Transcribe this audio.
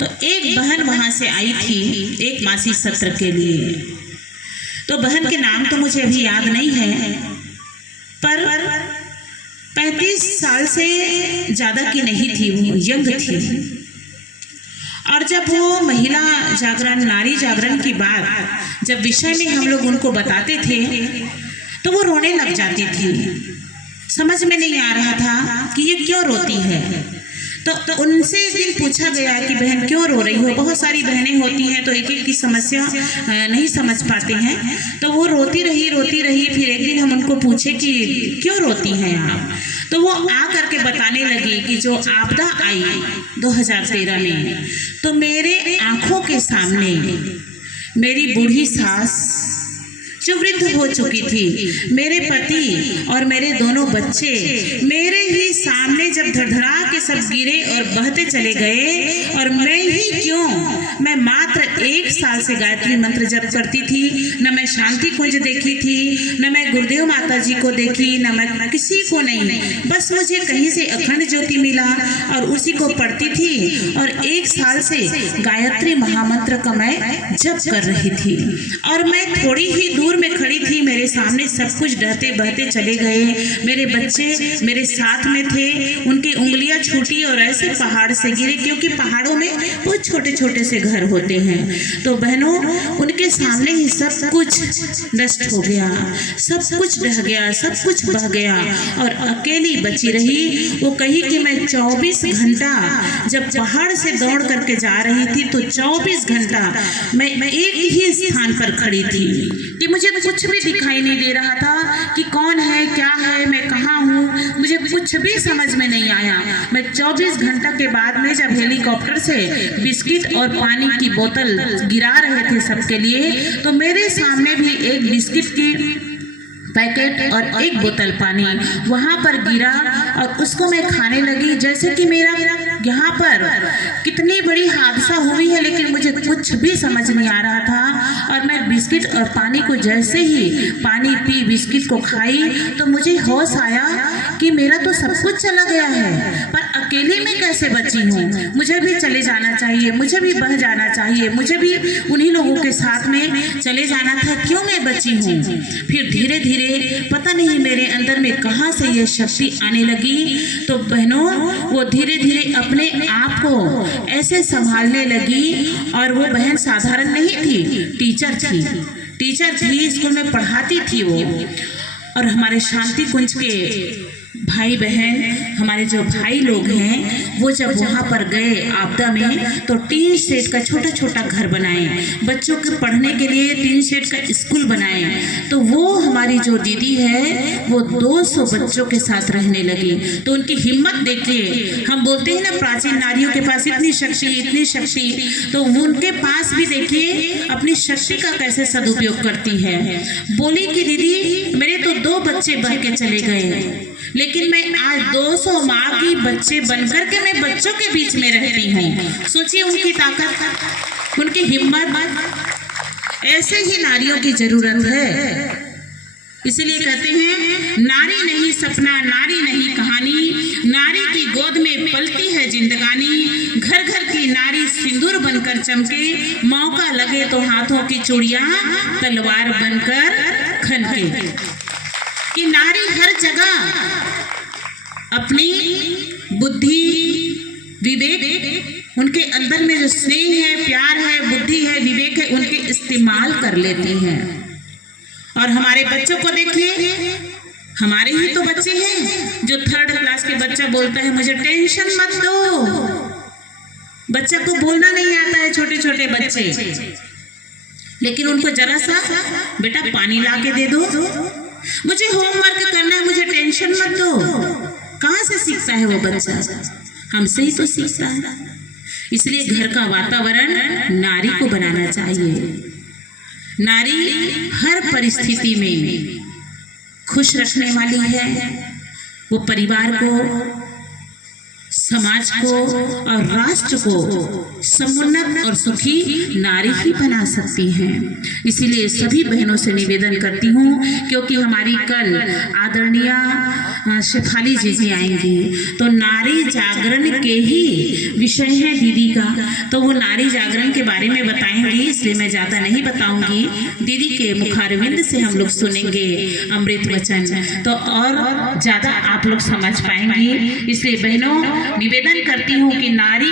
तो एक बहन वहाँ से आई थी एक मासिक सत्र के लिए। तो बहन के नाम तो मुझे अभी याद नहीं है, पर 35 साल से ज़्यादा की नहीं थी, वो यंग थी। और जब वो महिला जागरण, नारी जागरण की बात जब विषय में हम लोग उनको बताते थे तो वो रोने लग जाती थी। समझ में नहीं आ रहा था कि ये क्यों रोती है। तो उनसे एक दिन पूछा गया कि बहन क्यों रो रही हो। बहुत सारी बहनें होती हैं तो एक एक की समस्या नहीं समझ पाते हैं। तो वो रोती रही। फिर एक दिन हम उनको पूछे कि क्यों रोती हैं आप, तो वो आ करके बताने लगी कि जो आपदा आई 2013 में, तो मेरे आंखों के सामने मेरी बूढ़ी सास जो वृद्ध हो चुकी थी, मेरे पति और मेरे दोनों बच्चे मेरे ही सामने जब धड़धड़ा के सब गिरे और बहते चले गए। और मैं ही क्यों, मैं मात्र 1 साल से गायत्री मंत्र जप करती थी, न मैं शांति कुंज देखी थी, न मैं गुरुदेव माता जी को देखी, न मैं किसी को नहीं, बस मुझे कहीं से अखंड ज्योति मिला और उसी को पढ़ती थी। और 1 साल से गायत्री महामंत्र का मैं जप कर रही थी। और मैं थोड़ी ही दूर में खड़ी थी, मेरे सामने सब कुछ बहते बहते चले गए। मेरे बच्चे मेरे साथ में थे, उनकी उंगलियां छूटी और ऐसे पहाड़ से गिरे, क्योंकि पहाड़ों में बहुत छोटे छोटे से घर होते हैं। तो बहनों, उनके सामने ही सब कुछ नष्ट हो गया, सब कुछ ढह गया, सब कुछ बह गया और अकेली बची रही। वो कही कि मैं 24 घंटा जब पहाड़ से दौड़ करके जा रही थी तो 24 घंटा मैं एक ही स्थान पर खड़ी थी कि मुझे कुछ भी दिखाई नहीं दे रहा था कि कौन है, क्या है, मैं कहाँ हूँ, मुझे कुछ भी समझ में नहीं आया। मैं 24 घंटा के बाद में जब हेलीकॉप्टर से बिस्किट और पानी की बोतल गिरा रहे थे सबके लिए, तो मेरे सामने भी एक बिस्किट की पैकेट और एक बोतल पानी वहाँ पर गिरा और उसको मैं खाने लगी। जैसे कि मेरा यहाँ पर कितनी बड़ी हादसा हुई है, लेकिन मुझे कुछ भी समझ नहीं आ रहा था। और मैं बिस्किट और पानी को जैसे ही पानी पी, बिस्किट को खाई, तो मुझे होश आया कि मेरा तो सब कुछ चला गया है, पर अकेले में कैसे बची हूँ। मुझे भी चले जाना चाहिए, मुझे भी बह जाना चाहिए, मुझे भी उन्हीं लोगों के साथ में चले जाना था, क्यों मैं बची हूँ। फिर धीरे धीरे पता नहीं मेरे अंदर में कहाँ से ये शक्ति आने लगी। तो बहनों, वो धीरे धीरे अपने आप को ऐसे संभालने लगी। और वो बहन साधारण नहीं थी, टीचर थी, स्कूल में पढ़ाती थी वो। और हमारे शांति कुंज के भाई बहन, हमारे जो भाई लोग हैं, वो जब वहाँ पर गए आपदा में, तो 3 सेट का छोटा छोटा घर बनाए, बच्चों के पढ़ने के लिए 3 सेट का स्कूल बनाए। तो वो हमारी जो दीदी है, वो 200 बच्चों के साथ रहने लगी। तो उनकी हिम्मत देखिए, हम बोलते हैं ना प्राचीन नारियों के पास इतनी शक्ति, तो उनके पास भी देखिए अपनी शक्ति का कैसे सदुपयोग करती है। बोली कि दीदी, मेरे तो 2 बच्चे बह के चले गए, लेकिन मैं आज 200 माँ की बच्चे बनकर के मैं बच्चों के बीच में रहती हूँ। सोचिए उनकी ताकत, उनकी हिम्मत। ऐसे ही नारियों की जरूरत है। इसलिए कहते हैं, नारी नहीं सपना, नारी नहीं कहानी, नारी की गोद में पलती है जिंदगानी। घर घर की नारी सिंदूर बनकर चमके, मौका लगे तो हाथों की चूड़ियां तलवार बनकर खनके। कि नारी हर जगह अपनी बुद्धि, विवेक, उनके अंदर में जो स्नेह है, प्यार है, बुद्धि है, विवेक है, उनके इस्तेमाल कर लेती हैं। और हमारे बच्चों को देखिए, हमारे ही तो बच्चे हैं। जो 3rd क्लास के बच्चा बोलता है मुझे टेंशन मत दो, बच्चा को बोलना नहीं आता है, छोटे छोटे बच्चे, लेकिन उनको जरा सा बेटा पानी ला के दे दो, मुझे होमवर्क करना है, मुझे टेंशन मत दो। कहाँ से सीखता है वो बच्चा? हमसे ही तो सीखता है। इसलिए घर का वातावरण नारी को बनाना चाहिए। नारी हर परिस्थिति में खुश रखने वाली है। वो परिवार को समाज को और राष्ट्र को समुन्नत और सुखी नारी ही बना सकती हैं। इसीलिए सभी बहनों से निवेदन करती हूँ, क्योंकि हमारी कल आदरणीय शेफाली जी आएंगी, तो नारी जागरण के ही विषय है दीदी का, तो वो नारी जागरण के बारे में बताएंगी, इसलिए मैं ज़्यादा नहीं बताऊंगी। दीदी के मुखारविंद से हम लोग सुनेंगे अमृत वचन, तो और ज़्यादा आप लोग समझ पाएंगी। इसलिए बहनों निवेदन करती हूँ कि नारी